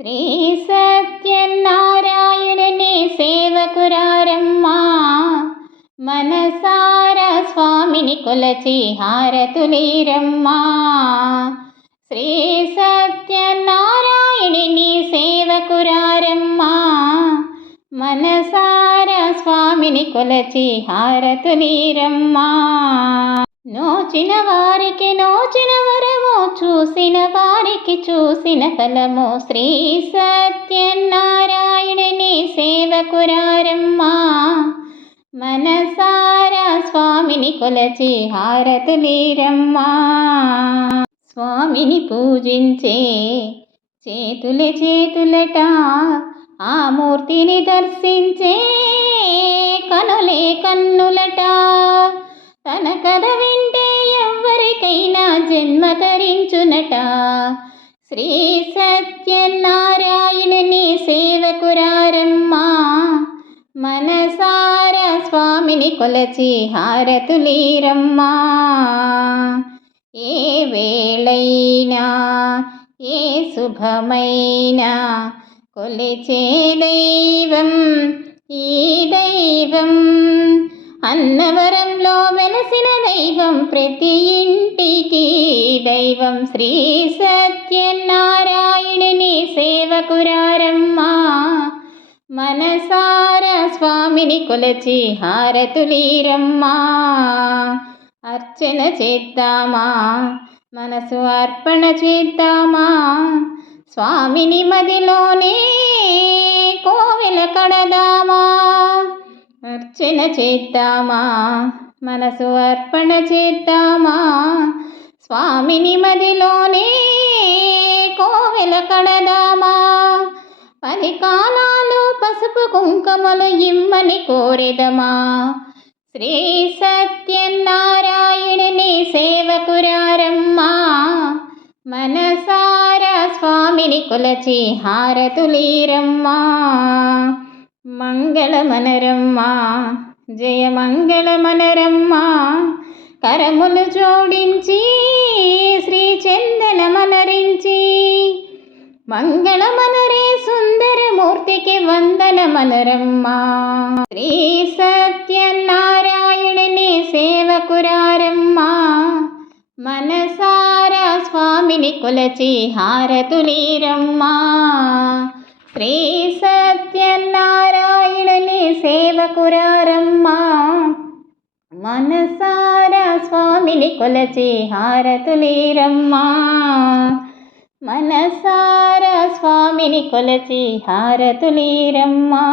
శ్రీ సత్యనారాయణుని సేవకురారమ్మా, మనసారా స్వామిని కొలచి హారతులీరమ్మా. శ్రీ సత్యనారాయణుని సేవకురారమ్మా, మనసారా స్వామిని కొలచి హారతులీరమ్మా. నోచిన వారికి నోచిన వరము, చూసిన వారికి చూసిన ఫలము. శ్రీ సత్యనారాయణుని సేవకురారమ్మా, మనసారా స్వామిని కొలచి హారతులీరమ్మా. స్వామిని పూజించే చేతులే చేతులట, ఆ మూర్తిని దర్శించే కనులే కన్నులట. తన కథ వింటే ఎవరికైనా జన్మ తరించునట. శ్రీ సత్యనారాయణుని సేవకురారమ్మా, మనసారా స్వామిని కొలచి హారతులీరమ్మా. ఏ వేళైనా ఏ శుభమైనా కొలిచే దైవం ఈ దైవం. అన్నవరంలో వెలసిన దైవం, ప్రతి ఇంటికి దైవం. శ్రీ సత్యనారాయణుని సేవకురారమ్మా, మనసారా స్వామిని కొలచి హారతులీరమ్మా. అర్చన చేద్దామా, మనసు అర్పణ చేద్దామా, స్వామిని మదిలోనే కోవెల కడదామా. అర్చన చేద్దామా, మనసు అర్పణ చేద్దామా, స్వామిని మదిలోనే కోవెల కడదామా. 10 కాలాలు పసుపు కుంకుమలు ఇమ్మని కోరెదమా. శ్రీ సత్యనారాయణుని సేవకురారమ్మా, మనసారా స్వామిని కొలచి హారతులీరమ్మా. మంగళమనరమ్మా, జయమంగళమనరమ్మా, కరములు జోడించి శ్రీ చందనమనరించి. మంగళమనరే సుందరమూర్తికి వందనమనరమ్మా. శ్రీ సత్యనారాయణుని సేవకురారమ్మా, మనసారా స్వామిని కొలచి హారతులీరమ్మా. శ్రీ సత్యనారాయణుని సేవకురారమ్మా, మనసారా స్వామిని కొలచి హారతులీరమ్మా. మనసారా స్వామిని కొలచి హారతులీరమ్మా.